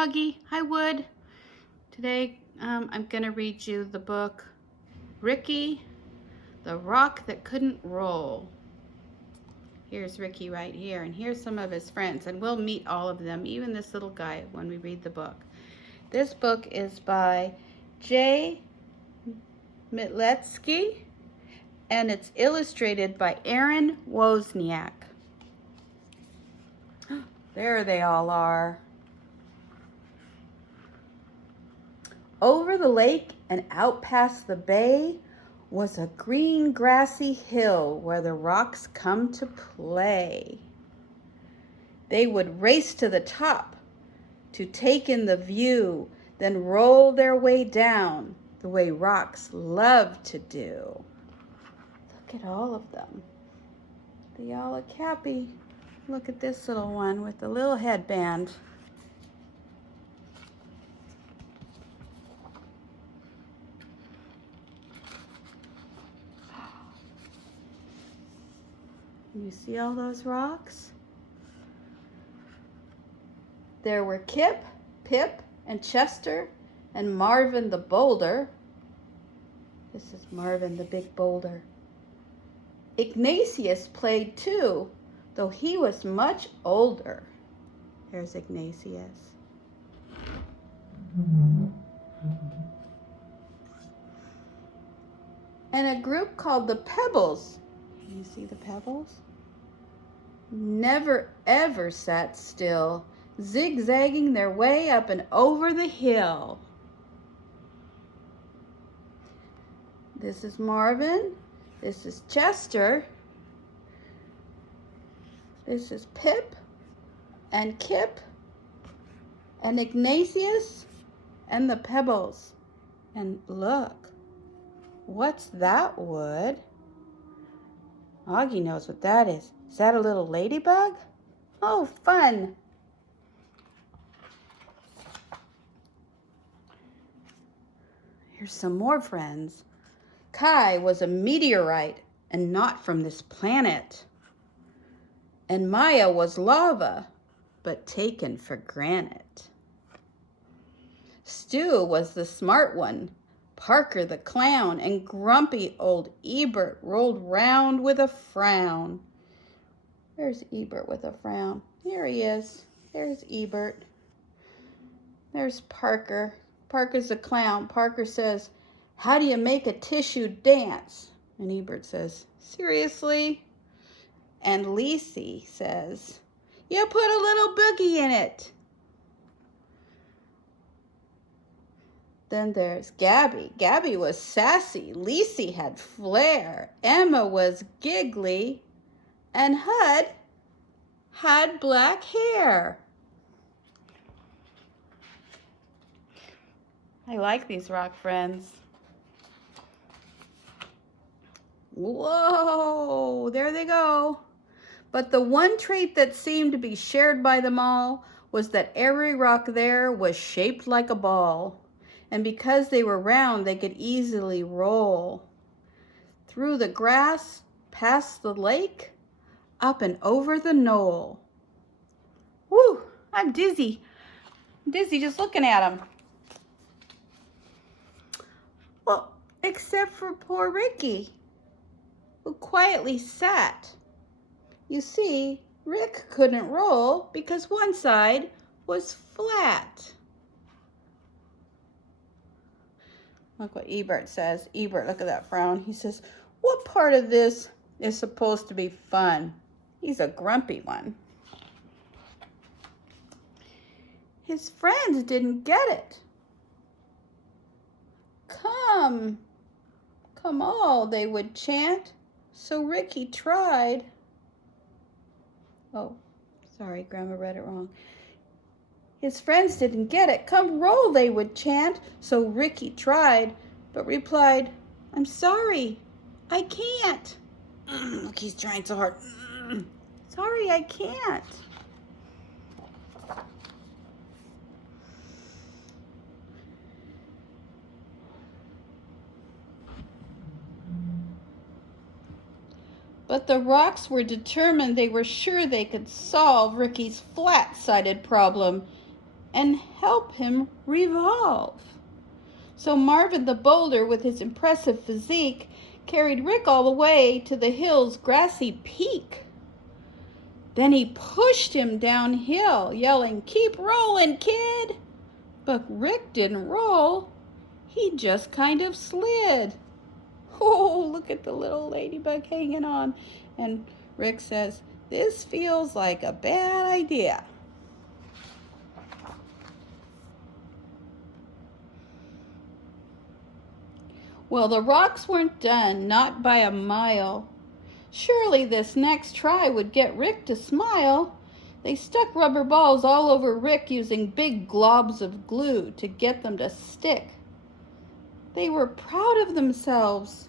Augie. Hi, Wood. Today, I'm going to read you the book, Ricky, the Rock That Couldn't Roll. Here's Ricky right here, and here's some of his friends, and we'll meet all of them, even this little guy, when we read the book. This book is by Jay Mitletsky, and it's illustrated by Aaron Wozniak. There they all are. Over the lake and out past the bay was a green grassy hill where the rocks come to play. They would race to the top to take in the view, then roll their way down the way rocks love to do. Look at all of them. They all look happy. Look at this little one with the little headband. You see all those rocks? There were Kip, Pip, and Chester, and Marvin the boulder. This is Marvin the big boulder. Ignatius played too, though he was much older. There's Ignatius. And a group called the Pebbles. Can you see the Pebbles? Never ever sat still, zigzagging their way up and over the hill. This is Marvin. This is Chester. This is Pip and Kip and Ignatius and the Pebbles. And look, what's that, Wood? Augie knows what that is. Is that a little ladybug? Oh, fun. Here's some more friends. Kai was a meteorite and not from this planet. And Maya was lava, but taken for granite. Stu was the smart one. Parker the clown, and grumpy old Ebert rolled round with a frown. Where's Ebert with a frown? Here he is. There's Ebert. There's Parker. Parker's the clown. Parker says, "How do you make a tissue dance?" And Ebert says, "Seriously?" And Lisi says, "You put a little boogie in it." Then there's Gabby. Gabby was sassy. Lisi had flair. Emma was giggly. And Hud had black hair. I like these rock friends. Whoa, there they go. But the one trait that seemed to be shared by them all was that every rock there was shaped like a ball. And because they were round, they could easily roll. Through the grass, past the lake, up and over the knoll. Woo, I'm dizzy. I'm dizzy just looking at them. Well, except for poor Ricky, who quietly sat. You see, Rick couldn't roll because one side was flat. Look what Ebert says. Ebert, look at that frown. He says, "What part of this is supposed to be fun?" He's a grumpy one. His friends didn't get it. Come, come all, they would chant. So Ricky tried. Oh, sorry, Grandma read it wrong. His friends didn't get it. Come roll, they would chant. So Ricky tried, but replied, "I'm sorry, I can't." Look, he's trying so hard. Sorry, I can't. But the rocks were determined. They were sure they could solve Ricky's flat-sided problem. and help him revolve. So Marvin the boulder, with his impressive physique, carried Rick all the way to the hill's grassy peak. Then he pushed him downhill, yelling, "Keep rolling, kid!" But Rick didn't roll. He just kind of slid. Oh, look at the little ladybug hanging on. And Rick says, "This feels like a bad idea." Well, the rocks weren't done, not by a mile. Surely this next try would get Rick to smile. They stuck rubber balls all over Rick using big globs of glue to get them to stick. They were proud of themselves.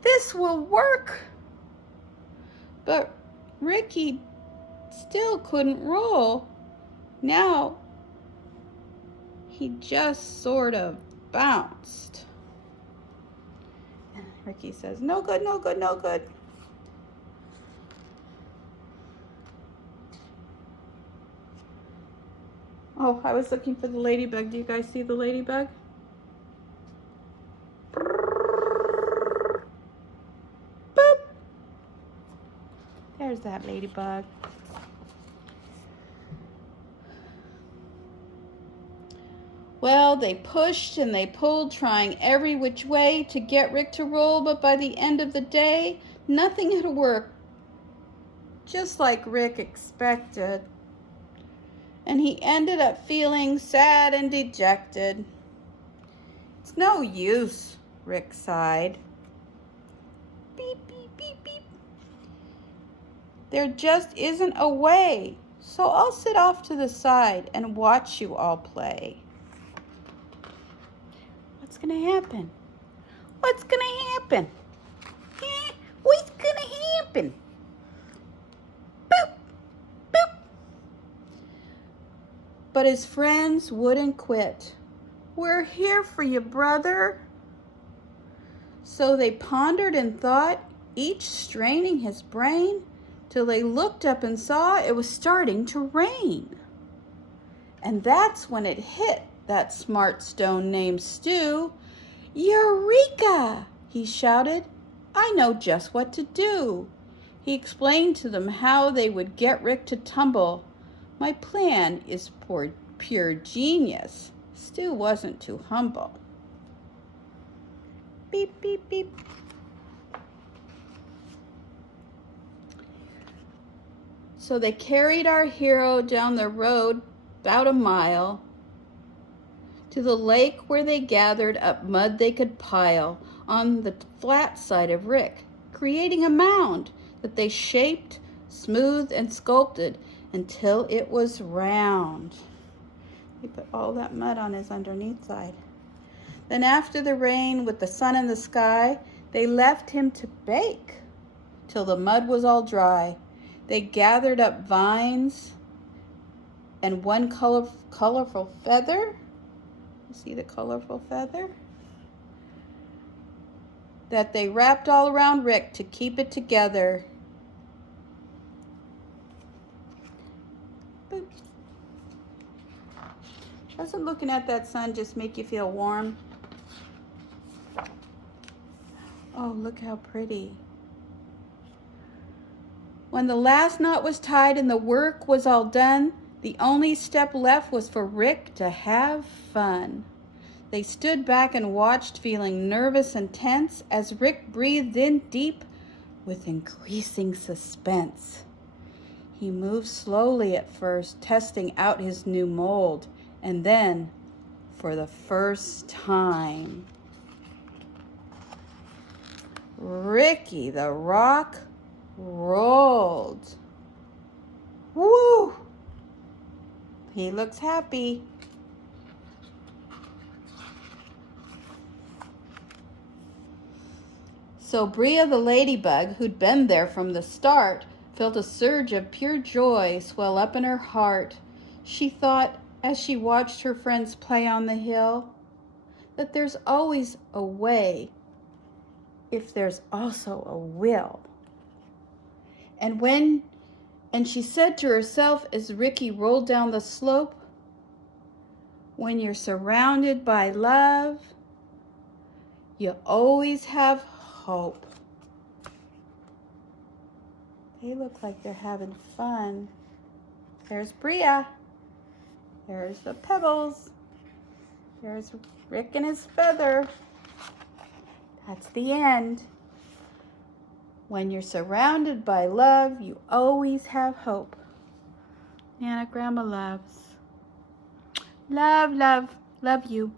This will work. But Ricky still couldn't roll. Now he just sort of bounced. And Ricky says, "No good, no good, no good." Oh, I was looking for the ladybug. Do you guys see the ladybug? Boop. There's that ladybug. Well, they pushed and they pulled, trying every which way to get Rick to roll, but by the end of the day, nothing had worked, just like Rick expected. And he ended up feeling sad and dejected. "It's no use," Rick sighed. Beep, beep, beep, beep. "There just isn't a way, so I'll sit off to the side and watch you all play." What's gonna happen? What's gonna happen? What's gonna happen? Boop, boop. But his friends wouldn't quit. "We're here for you, brother." So they pondered and thought, each straining his brain, till they looked up and saw it was starting to rain. And that's when it hit that smart stone named Stu. "Eureka!" he shouted. "I know just what to do." He explained to them how they would get Rick to tumble. "My plan is pure genius." Stu wasn't too humble. Beep, beep, beep. So they carried our hero down the road about a mile to the lake, where they gathered up mud they could pile on the flat side of Rick, creating a mound that they shaped, smoothed, and sculpted until it was round. They put all that mud on his underneath side. Then after the rain, with the sun in the sky, they left him to bake till the mud was all dry. They gathered up vines and one colorful feather. You see the colorful feather? That they wrapped all around Rick to keep it together. Boop. Doesn't looking at that sun just make you feel warm? Oh, look how pretty. When the last knot was tied and the work was all done, the only step left was for Rick to have fun. They stood back and watched, feeling nervous and tense, as Rick breathed in deep with increasing suspense. He moved slowly at first, testing out his new mold, and then, for the first time, Ricky the Rock rolled. Woo! He looks happy. So Bria the ladybug, who'd been there from the start, felt a surge of pure joy swell up in her heart. She thought, as she watched her friends play on the hill, that there's always a way if there's also a will. And she said to herself as Ricky rolled down the slope, When you're surrounded by love, you always have hope. They look like they're having fun. There's Bria. There's the pebbles. There's Rick and his feather. That's the end. When you're surrounded by love, you always have hope. Nana, Grandma loves. Love, love, love you.